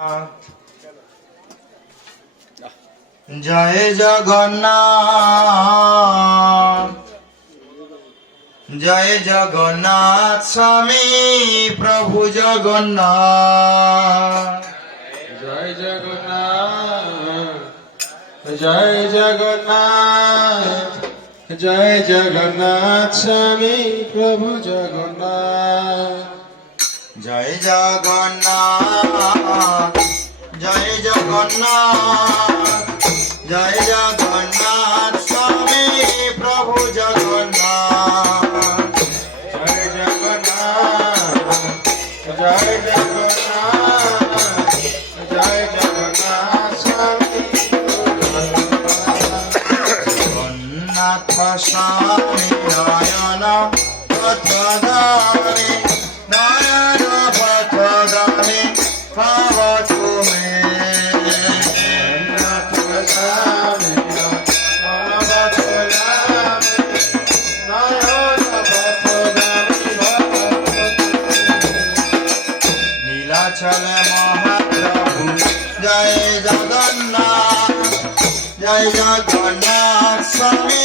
जय जगन्नाथ जय जगन्नाथ स्वामी प्रभु जगन्नाथ जय जगन्नाथ जय जगन्नाथ जय जगन्नाथ स्वामी प्रभु जगन्नाथ जय जगन्नाथ जय जगन्नाथ जय जगन्नाथ स्वामी प्रभु जगन्नाथ जय जगन्नाथ जय जगन्नाथ जय जगन्नाथ स्वामी जगन्नाथ स्वामी नयन पथगामी नयन पथगामी भवतु मे नीलाचल महाप्रभु जय जगन्नाथ जय जगन्नाथ स्वामी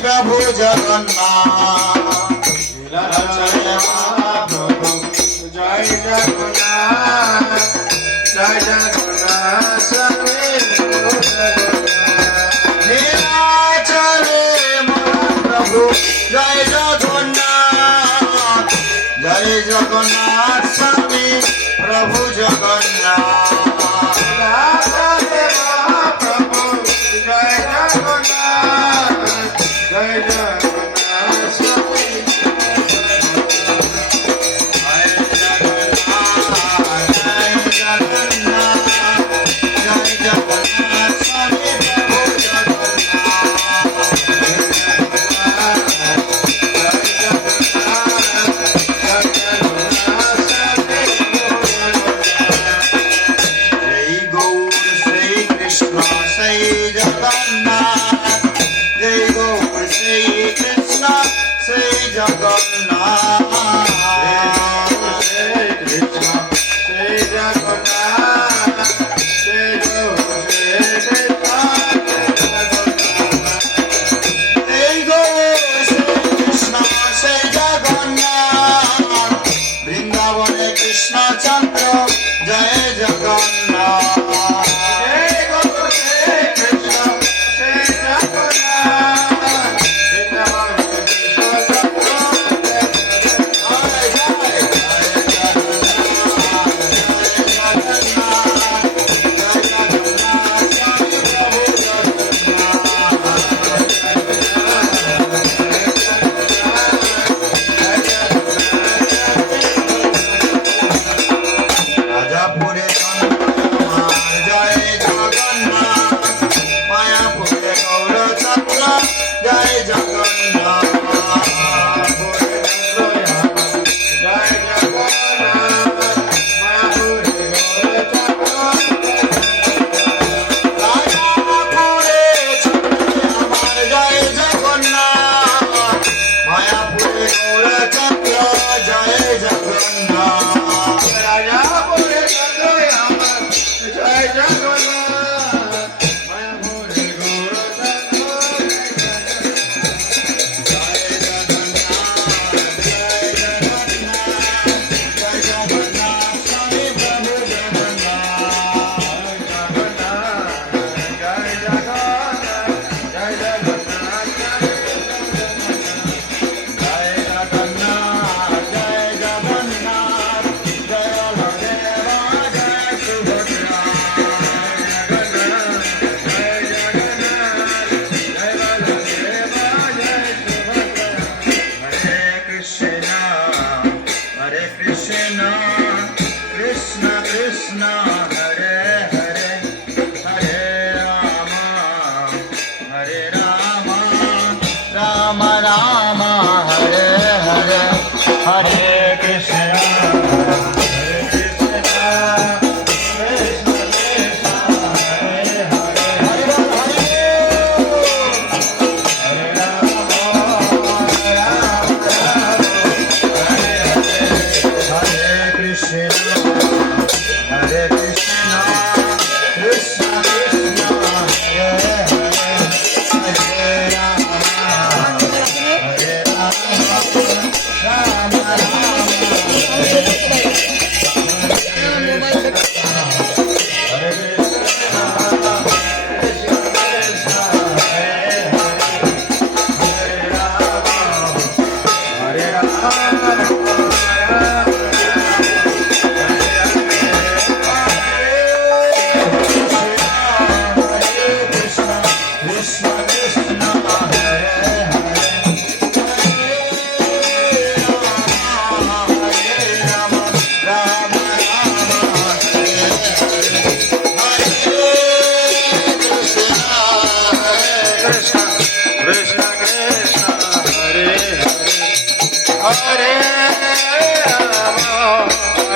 प्रभु जगन्नाथ नीलाचल महाप्रभु जय जगन्नाथ जय जगन्नाथ स्वामी प्रभु जगन्नाथ नीलाचल महाप्रभु जय जगन्नाथ जय जगन्नाथ स्वामी प्रभु जगन्नाथ महाप्रभु जय जगन्नाथ जय जगन्नाथ स्वामी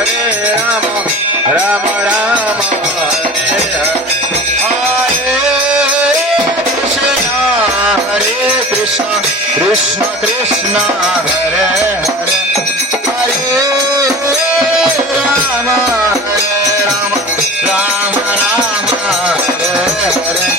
હરે રામ રામ રામ હરે હરે હરે કૃષ્ણ કૃષ્ણ કૃષ્ણ હરે હરે હરે રામ રામ રામ હરે હરે